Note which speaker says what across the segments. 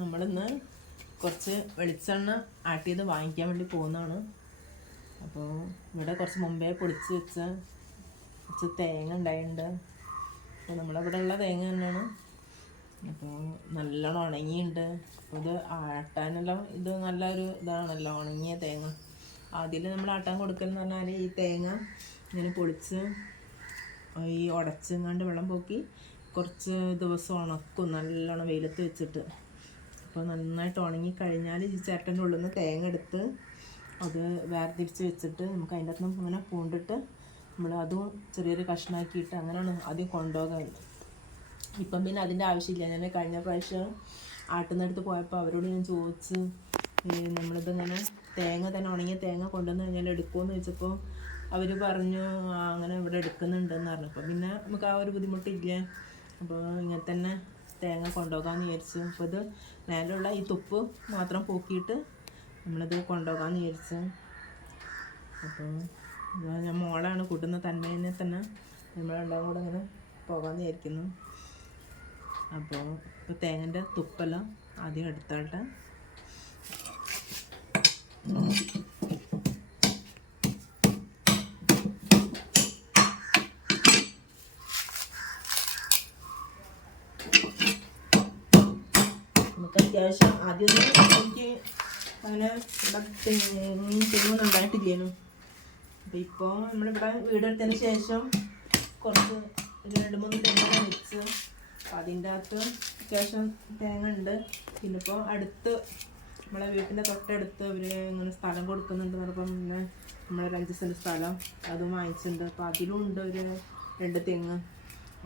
Speaker 1: നമ്മളിന്ന് കുറച്ച് വെളിച്ചെണ്ണ ആട്ടിയത് വാങ്ങിക്കാൻ വേണ്ടി പോകുന്നതാണ്. അപ്പോൾ ഇവിടെ കുറച്ച് മുമ്പേ പൊടിച്ച് വെച്ച കുറച്ച് തേങ്ങ ഉണ്ടായിട്ടുണ്ട്. അപ്പോൾ നമ്മളിവിടെ ഉള്ള തേങ്ങ തന്നെയാണ്. അപ്പോൾ നല്ലോണം ഉണങ്ങിയുണ്ട് അപ്പോൾ ഇത് ആട്ടാനെല്ലാം ഇത് നല്ലൊരു ഇതാണല്ലോ ഉണങ്ങിയ തേങ്ങ. ആദ്യം നമ്മൾ ആട്ടാൻ കൊടുക്കലെന്ന് പറഞ്ഞാൽ ഈ തേങ്ങ ഇങ്ങനെ പൊളിച്ച് ഈ ഉടച്ചെങ്ങാണ്ട് വെള്ളം പോക്കി കുറച്ച് ദിവസം ഉണക്കും നല്ലോണം വെയിലത്ത് വെച്ചിട്ട്. അപ്പോൾ നന്നായിട്ട് ഉണങ്ങി കഴിഞ്ഞാൽ ഈ ചേട്ടന്റെ ഉള്ളിൽ നിന്ന് തേങ്ങ എടുത്ത് അത് വേർതിരിച്ച് വെച്ചിട്ട് നമുക്ക് അതിന്റെ അകത്ത് നിന്ന് അങ്ങനെ പൂണ്ടിട്ട് നമ്മൾ അതും ചെറിയൊരു കഷ്ണാക്കിയിട്ട് അങ്ങനെയാണ് ആദ്യം കൊണ്ടുപോകാൻ ഇപ്പം പിന്നെ അതിന്റെ ആവശ്യമില്ല. ഞാൻ കഴിഞ്ഞ പ്രാവശ്യം ആട്ടുന്നടുത്ത് പോയപ്പോൾ അവരോട് ഞാൻ ചോദിച്ച് നമ്മളിത് നമ്മളിതിങ്ങനെ തേങ്ങ തന്നെ ഉണങ്ങിയ തേങ്ങ കൊണ്ടുവന്ന് കഴിഞ്ഞാൽ എടുക്കുമെന്ന് ചോദിച്ചപ്പോൾ അവർ പറഞ്ഞു അങ്ങനെ ഇവിടെ എടുക്കുന്നുണ്ടെന്ന് പറഞ്ഞു. അപ്പോൾ പിന്നെ നമുക്ക് ആ ഒരു ബുദ്ധിമുട്ടില്ല. അപ്പോൾ ഇങ്ങനെ തന്നെ തേങ്ങ കൊണ്ടുപോകാമെന്ന് വിചാരിച്ചു അപ്പോൾ ഇത് മേലുള്ള ഈ തുപ്പ് മാത്രം പൂക്കിയിട്ട് നമ്മളിത് കൊണ്ടുപോകാമെന്ന് വിചാരിച്ചു. അപ്പോൾ ഞാൻ മോളാണ് കൂട്ടുന്ന തന്മേനെ തന്നെ നമ്മളെല്ലാം കൂടെ ഇങ്ങനെ പോകാമെന്ന് വിചാരിക്കുന്നു. അപ്പോൾ ഇപ്പോൾ തേങ്ങന്റെ തുപ്പെല്ലാം ആദ്യം എടുത്തോട്ടെ. അത്യാവശ്യം ആദ്യം ഒന്നും എനിക്ക് അങ്ങനെ തെങ്ങും തെങ്ങൊന്നും ഉണ്ടായിട്ടില്ലേനു അപ്പോൾ ഇപ്പോൾ നമ്മളിവിടെ വീടെടുത്തതിന് ശേഷം കുറച്ച് രണ്ട് മൂന്ന് തെങ്ങൊക്കെ വെച്ച് അപ്പോൾ അതിന്റെ അകത്ത് അത്യാവശ്യം തേങ്ങ ഉണ്ട് പിന്നെ ഇപ്പോൾ അടുത്ത് നമ്മളെ വീട്ടിന്റെ തൊട്ടടുത്ത് അവർ ഇങ്ങനെ സ്ഥലം കൊടുക്കുന്നുണ്ട് പറഞ്ഞപ്പം പിന്നെ ഒരു അഞ്ച് സെന്റ് സ്ഥലം. അതും വാങ്ങിച്ചിട്ടുണ്ട്. അപ്പോൾ അതിലും ഉണ്ട് ഒരു രണ്ട് തെങ്ങ്.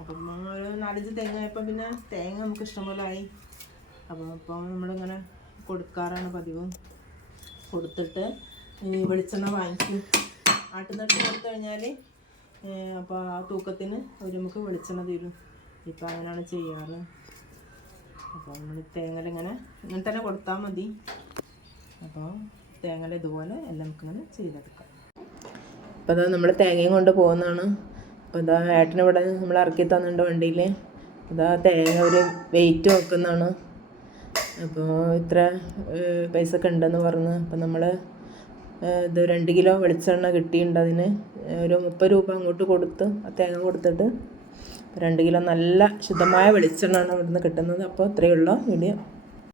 Speaker 1: അപ്പം ഒരു നാലഞ്ച് തെങ്ങ് ആയപ്പോൾ പിന്നെ തേങ്ങ നമുക്ക് ഇഷ്ടംപോലെ ആയി. അപ്പോൾ അപ്പോൾ നമ്മളിങ്ങനെ കൊടുക്കാറാണ് പതിവും. കൊടുത്തിട്ട് ഇനി വെളിച്ചെണ്ണ വാങ്ങിക്കും ആട്ടുന്നിട്ട് കൊടുത്തു കഴിഞ്ഞാൽ അപ്പോൾ ആ തൂക്കത്തിന് ഒരു നമുക്ക് വെളിച്ചെണ്ണ തരും. ഇപ്പം അങ്ങനെയാണ് ചെയ്യാറ്. അപ്പോൾ നമ്മൾ തേങ്ങലിങ്ങനെ ഇങ്ങനെ തന്നെ കൊടുത്താൽ മതി. അപ്പോൾ തേങ്ങൽ ഇതുപോലെ എല്ലാം നമുക്കിങ്ങനെ ചെയ്തെടുക്കാം. അപ്പോൾ അതാ നമ്മൾ തേങ്ങയും കൊണ്ട് പോകുന്നതാണ്. അപ്പോൾ അതാ ഏട്ടനിവിടെ നമ്മൾ ഇറക്കി തന്നിട്ടുണ്ട് വണ്ടിയിൽ അതാ തേങ്ങ ഒരു വെയിറ്റ് വെക്കുന്നതാണ്. അപ്പോൾ ഇത്ര ഏഹ്, പൈസ ഒക്കെ ഉണ്ടെന്ന് പറഞ്ഞ് അപ്പം നമ്മൾ ഇത് രണ്ട് കിലോ വെളിച്ചെണ്ണ കിട്ടിയിട്ടുണ്ട് അതിന്. ഒരു മുപ്പത് രൂപ അങ്ങോട്ട് കൊടുത്ത് ആ തേങ്ങ കൊടുത്തിട്ട് രണ്ട് കിലോ നല്ല ശുദ്ധമായ വെളിച്ചെണ്ണയാണ് ഇവിടുന്ന് കിട്ടുന്നത്. അപ്പോൾ ഇത്രയുള്ള വീഡിയോ.